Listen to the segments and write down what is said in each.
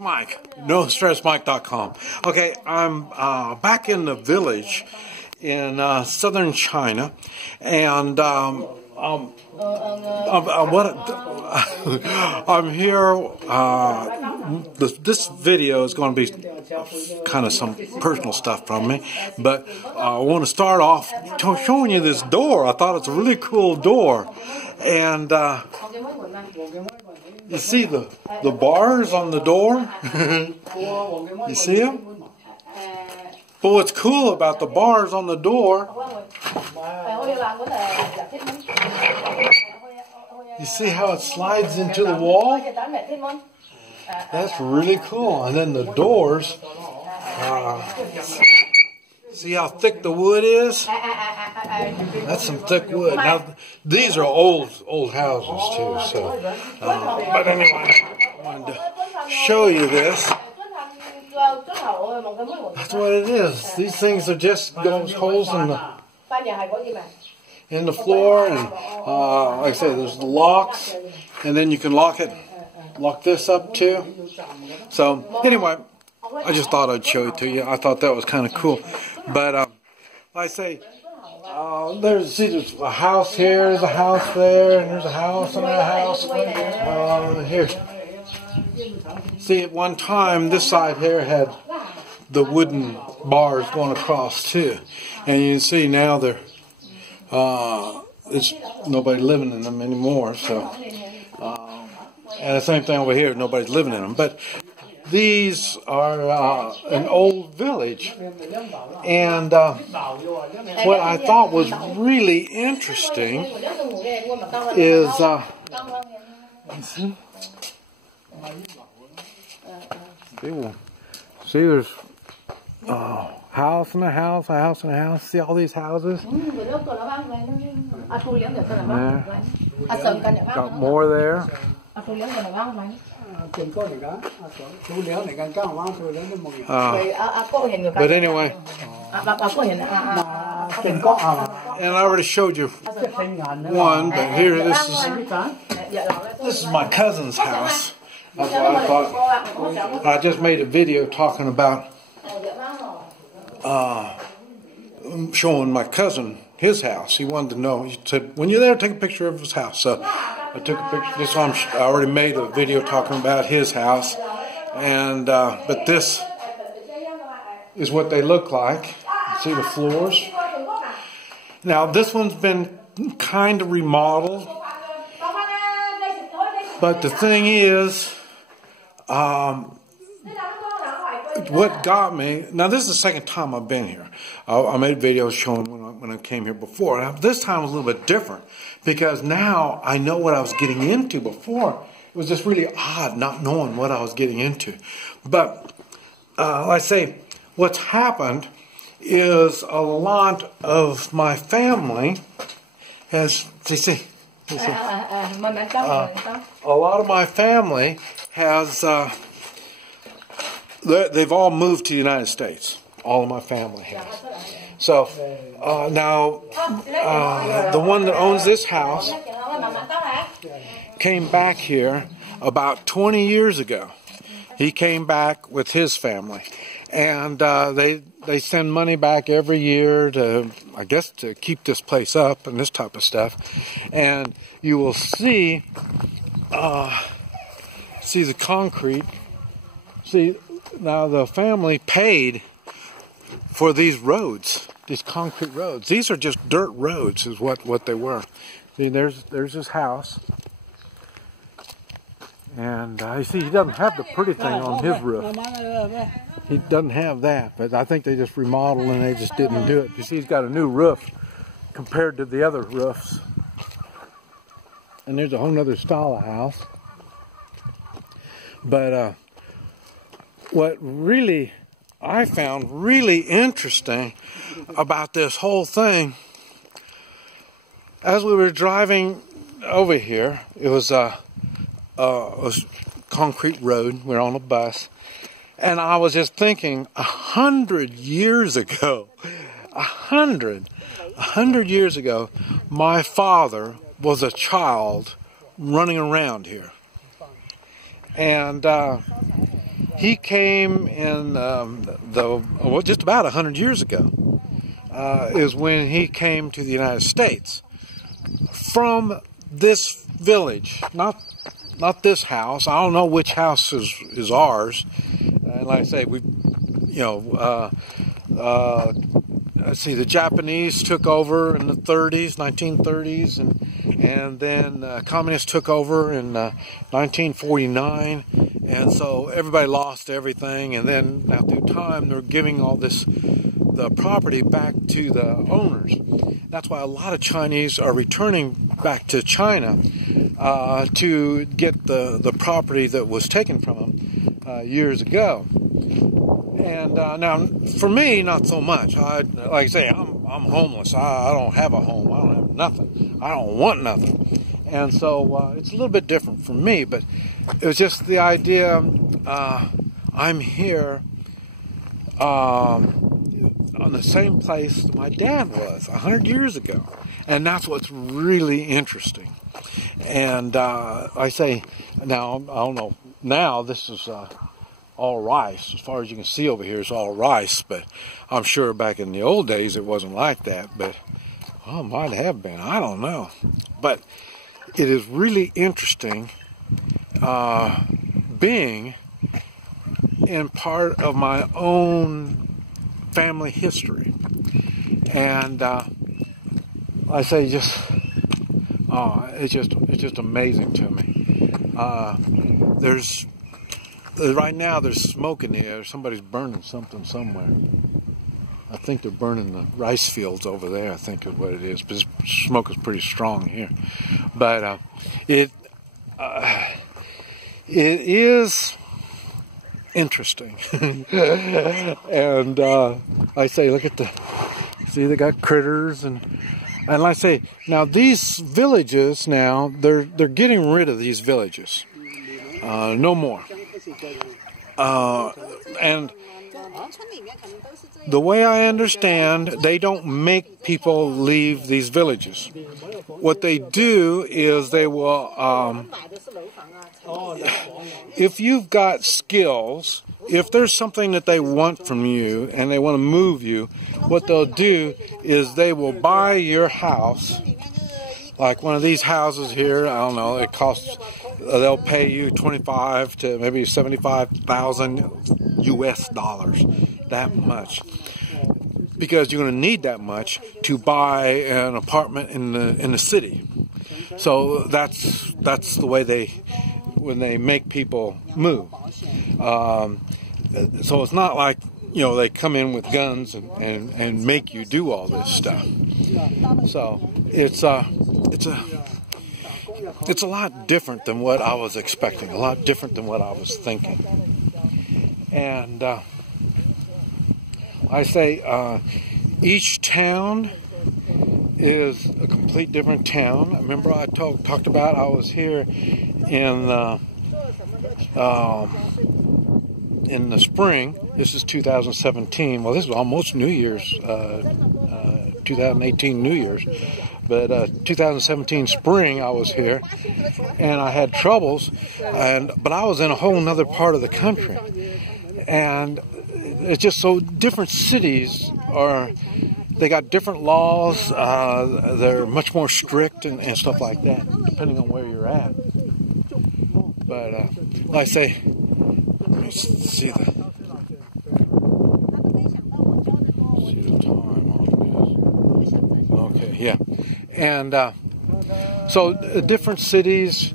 Mike, NoStressMike.com. Okay, I'm back in the village in southern China, and I'm here. This video is going to be kind of some personal stuff from me, but I want to start off showing you this door. I thought it's a really cool door, and you see the bars on the door? You see them? But what's cool about the bars on the door, you see how it slides into the wall? That's really cool. And then the doors, see how thick the wood is? That's some thick wood. Now, these are old houses too. So, but anyway, I wanted to show you this. That's what it is. These things are just those holes in the floor, and like I said, there's the locks, and then you can lock this up too. So anyway, I just thought I'd show it to you. I thought that was kind of cool. But like I say, there's a house here, there's a house there, and there's a house and a house here. See, at one time, this side here had the wooden bars going across too, and you can see now it's nobody living in them anymore. So, and the same thing over here, nobody's living in them. But these are an old village, and what I thought was really interesting is, see, there's house and a house, a house and a house. See all these houses? There. Got more there. But anyway, and I already showed you one, but here this is my cousin's house. That's what I thought. I just made a video talking about showing my cousin his house. He wanted to know. He said, "When you're there, take a picture of his house." So I took a picture. This one, I already made a video talking about his house, and but this is what they look like. You see the floors. Now this one's been kind of remodeled, but the thing is, what got me, now this is the second time I've been here. I made videos showing when I came here before. Now, this time was a little bit different because now I know what I was getting into. Before, it was just really odd not knowing what I was getting into. But, like I say, what's happened is a lot of my family has, a lot of my family has, they've all moved to the United States. All of my family has. So now the one that owns this house came back here about 20 years ago. He came back with his family, and they send money back every year to, I guess, to keep this place up and this type of stuff. And you will see the concrete. See, now the family paid for these roads, these concrete roads. These are just dirt roads is what they were. See, there's his house. And you see, he doesn't have the pretty thing on his roof. He doesn't have that, but I think they just remodeled and they just didn't do it. You see, he's got a new roof compared to the other roofs. And there's a whole other style of house. But what really I found really interesting about this whole thing, as we were driving over here, it was a concrete road. We were on a bus, and I was just thinking, 100 years ago, 100 years ago, my father was a child running around here, and he came in just about 100 years ago. Is when he came to the United States from this village, not this house. I don't know which house is ours. And like I say, we, let's see, the Japanese took over in the 1930s, and then communists took over in 1949, and so everybody lost everything. And then now through time, they're giving all the property back to the owners. That's why a lot of Chinese are returning back to China to get the property that was taken from them years ago. And now, for me, not so much. Like I say, I'm homeless. I don't have a home. I don't have nothing. I don't want nothing. And so it's a little bit different for me. But it was just the idea. I'm here on the same place my dad was 100 years ago, and that's what's really interesting. And I say now, I don't know, now this is all rice. As far as you can see over here, it's all rice, but I'm sure back in the old days it wasn't like that, but well, it might have been, I don't know. But it is really interesting being in part of my own family history. And I say it's just amazing to me. Right now there's smoke in the air. Somebody's burning something somewhere. I think they're burning the rice fields over there, I think is what it is. But this smoke is pretty strong here. But it is interesting. And I say, look at see, they got critters, and like I say, now these villages now, they're getting rid of these villages. No more. And the way I understand, they don't make people leave these villages. What they do is they will, if you've got skills, if there's something that they want from you and they want to move you, what they'll do is they will buy your house, like one of these houses here. I don't know, it costs, they'll pay you 25 to maybe 75,000 US dollars, that much, because you're going to need that much to buy an apartment in the city. So that's the way when they make people move. So it's not like, they come in with guns and make you do all this stuff. So it's a lot different than what I was expecting, a lot different than what I was thinking. And I say each town is a complete different town. Remember I talked about I was here in the spring. This is 2017. Well, this is almost New Year's, 2018 New Year's. But 2017 spring I was here, and I had troubles, but I was in a whole other part of the country. And it's just so different cities they got different laws, they're much more strict and stuff like that, depending on where you're at. But like I say, let me see the time on this. Okay, yeah. And so different cities,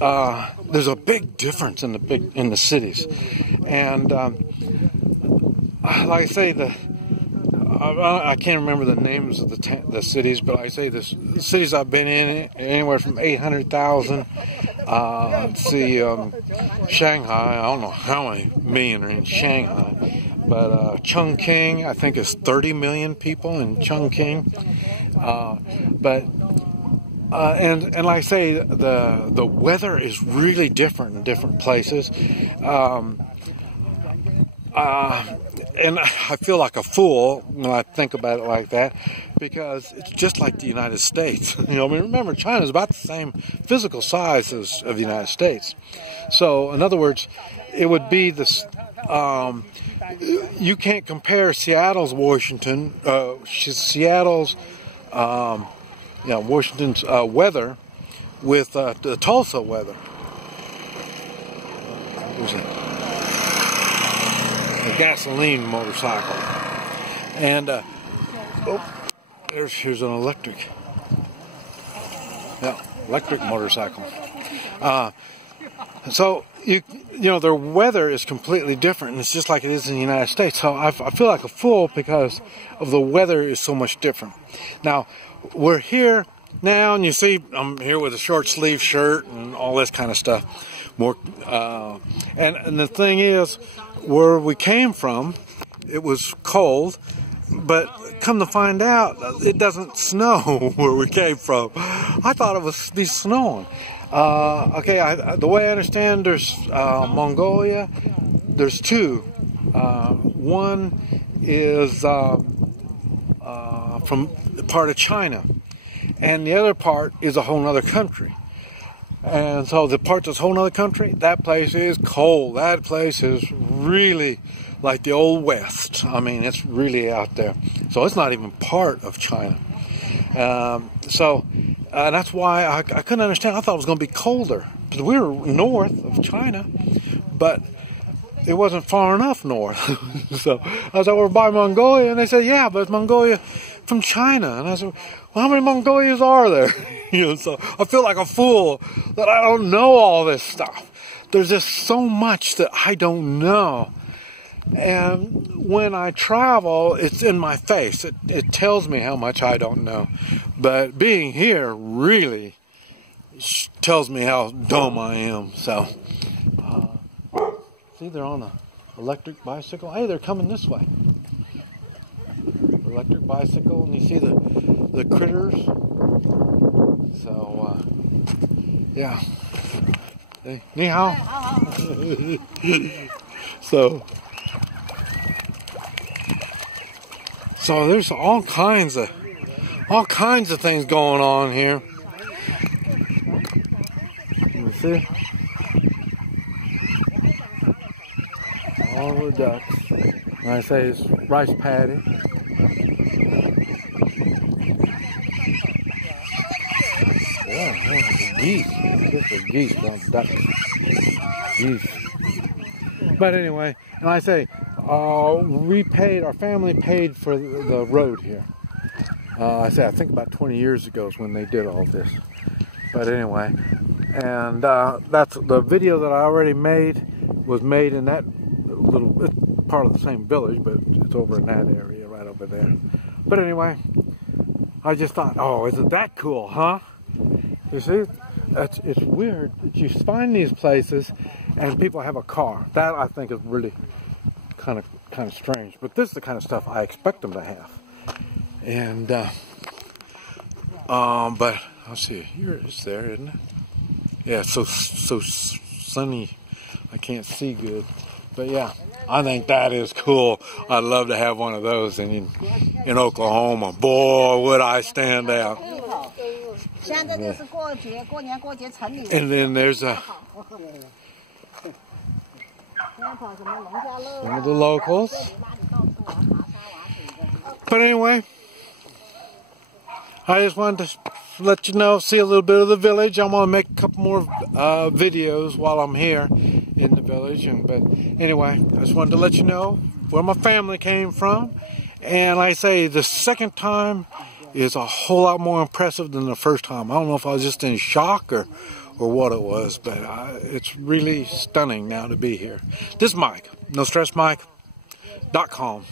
there's a big difference in the cities. And like I say, I can't remember the names of the cities, but I say the cities I've been in, anywhere from 800,000. Let's see, Shanghai, I don't know how many million are in Shanghai, but Chongqing, I think is 30 million people in Chongqing. And like I say, the weather is really different in different places. And I feel like a fool when I think about it like that, because it's just like the United States. Remember, China is about the same physical size of the United States. So, in other words, it would be you can't compare Seattle's Washington's weather with the Tulsa weather. There's a gasoline motorcycle, and here's an electric motorcycle. So you know, their weather is completely different, and it's just like it is in the United States. So I feel like a fool because of the weather is so much different. Now we're here now, and you see I'm here with a short sleeve shirt and all this kind of stuff. And the thing is, where we came from, it was cold, but come to find out, it doesn't snow where we came from. I thought it would be snowing. Okay, the way I understand, there's Mongolia. There's two. One is from part of China, and the other part is a whole other country. And so the part that's a whole other country, that place is cold. That place is really like the old West. I mean, it's really out there. So it's not even part of China. That's why I couldn't understand. I thought it was going to be colder because we were north of China, but it wasn't far enough north. So I was like, we're by Mongolia, and they said, yeah, but it's Mongolia from China. And I said, well, how many Mongolias are there? You know, so I feel like a fool that I don't know all this stuff. There's just so much that I don't know. And when I travel, it's in my face. It tells me how much I don't know. But being here really tells me how dumb I am. So, see, they're on an electric bicycle. Hey, they're coming this way. Electric bicycle, and you see the critters. So, yeah. Hey, ni hao. So there's all kinds of things going on here. You see? All the ducks. And I say it's rice paddy. Yeah, the geese. It's a geese, not ducks. Geese. But anyway, and I say, our family paid for the road here. I think about 20 years ago is when they did all this. But anyway, and that's the video that I already made was made in that it's part of the same village, but it's over in that area right over there. But anyway, I just thought, oh, isn't that cool, huh? You see, it's weird that you find these places and people have a car. That I think is really kind of strange. But this is the kind of stuff I expect them to have. And but I'll see. Here it's there, isn't it? Yeah, so sunny. I can't see good. But yeah, I think that is cool. I'd love to have one of those in Oklahoma. Boy, would I stand out. Yeah. And then there's some of the locals. But anyway, I just wanted to let you know, see a little bit of the village. I'm going to make a couple more videos while I'm here in the village. But anyway, I just wanted to let you know where my family came from. And like I say, the second time is a whole lot more impressive than the first time. I don't know if I was just in shock or what it was, but it's really stunning now to be here. This is Mike, NoStressMike.com.